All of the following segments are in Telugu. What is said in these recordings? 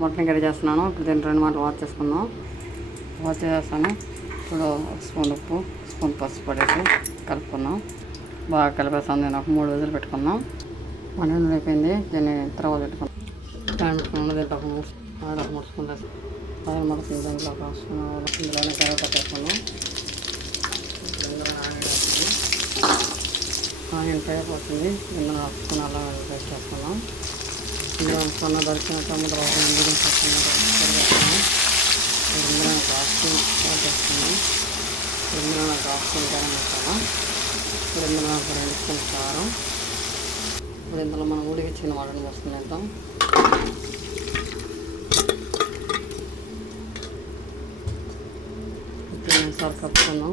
మటన్ కర్రీ చేస్తున్నాను. ఇప్పుడు దీన్ని 2 మాటలు వాష్ చేసుకుందాం. వాష్ చేస్తాను. ఇప్పుడు 1 స్పూన్ ఉప్పు, స్పూన్ పసుపు పడేసి కలుపుకున్నాం. బాగా కలిపేస్తాను. నేను ఒక 3 విజిల్లు పెట్టుకున్నాం. మటన్ అయిపోయింది. దీన్ని తర్వాత పెట్టుకున్నాం. దీంట్లో ఒక 3 స్పూన్లు వేసి బాగా మడుతుంది. దాంట్లో ఒక స్పూన్ ఇందులోనే కరివేపాకు వేసుకున్నాం. ఆనియన్ ఫ్రై పోతుంది. ఇందులో 1 స్పూన్ అల్లం పేస్ట్ వేసుకున్నాం. ఇందులో సన్న దొరికిన టమాటా వేసుకున్నాం. ఇందులో ఒక 1 స్పూన్ సాల్ట్ వేసుకున్నాం. ఇందులో ఒక 1 స్పూన్ గరం మసాలా. ఇప్పుడు ఇందులో ఒక 2 స్పూన్ కారం. ఇప్పుడు ఇందులో మనం ఉడికించిన మటన్ వేసుకునేద్దాం. ఇప్పుడు ఒకసారి కలుపుకుందాం.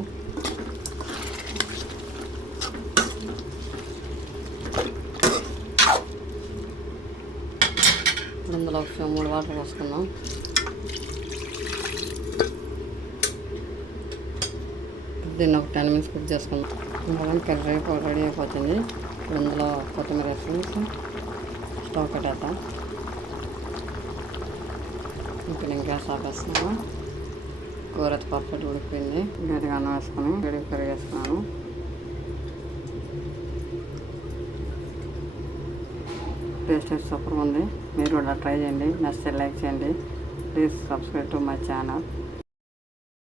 ఇందులో ఒక 3 వాటర్ పోసుకుందాం. దీన్ని ఒక 10 మినిట్స్ కుక్ చేసుకుందాం. మటన్ కర్రీ రెడీ అయిపోతుంది. ఇప్పుడు ఇందులో కొత్తిమీర వేసి స్టవ్ కట్టేద్దాం. ఇప్పుడు నేను గ్యాస్ ఆపేస్తున్నాను. కూర పర్ఫెక్ట్ ఉడికిపోయింది. గట్టిగా అన్నం వేసుకొని గడి కర్రీ వేసుకున్నాను. టేస్ట్ సూపర్గా ఉంది. మీరు కూడా ట్రై చేయండి. నచ్చితే లైక్ చేయండి. Please subscribe to my channel.